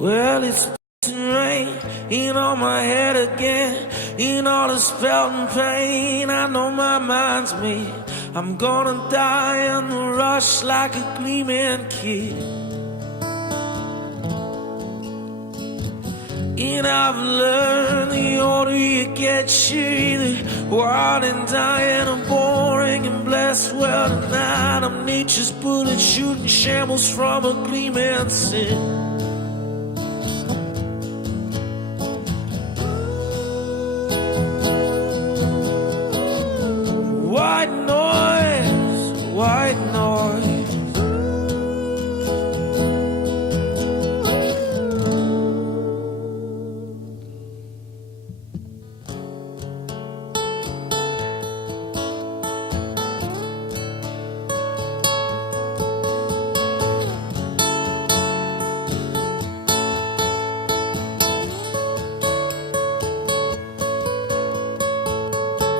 Well, it's rain in on my head again, in all the spell and pain. I know my mind's made. I'm gonna die on the rush like a gleaming kid. And I've learned the older you get, you're either wild and dying or boring and blessed. Well, tonight I'm nature's bullet shooting shambles from a gleaming sin. White noise, white noise.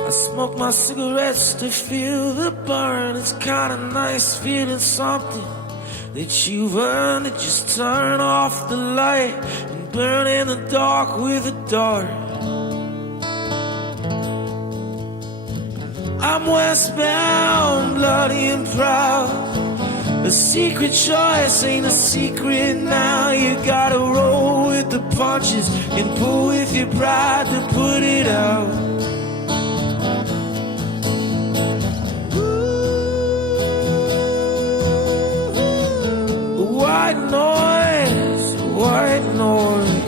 I smoke my cigarettes to feel the burn. It's kinda nice feeling something that you've earned. It just turn off the light and burn in the dark with the dark. I'm westbound, bloody and proud. A secret choice ain't a secret now. You gotta roll with the punches and pull with your pride to put it out. White noise, white noise.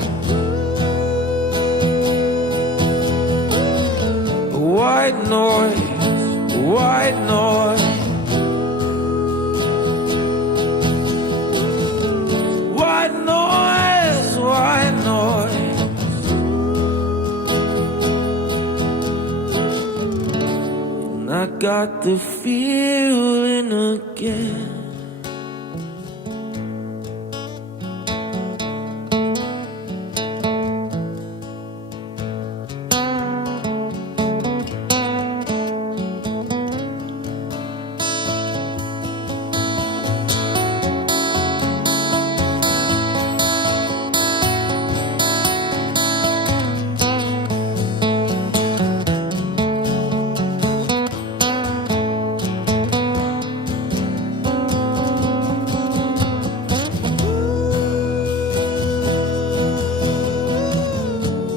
White noise, white noise. White noise, white noise. And I got the feeling again.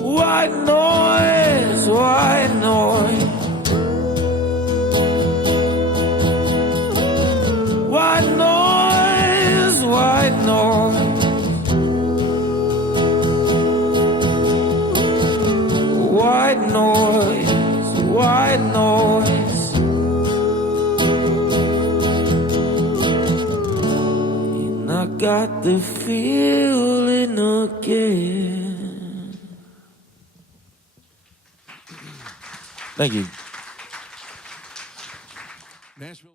White noise, white noise. White noise, white noise. White noise, white noise. And I got the feeling again. Thank you. Nashville.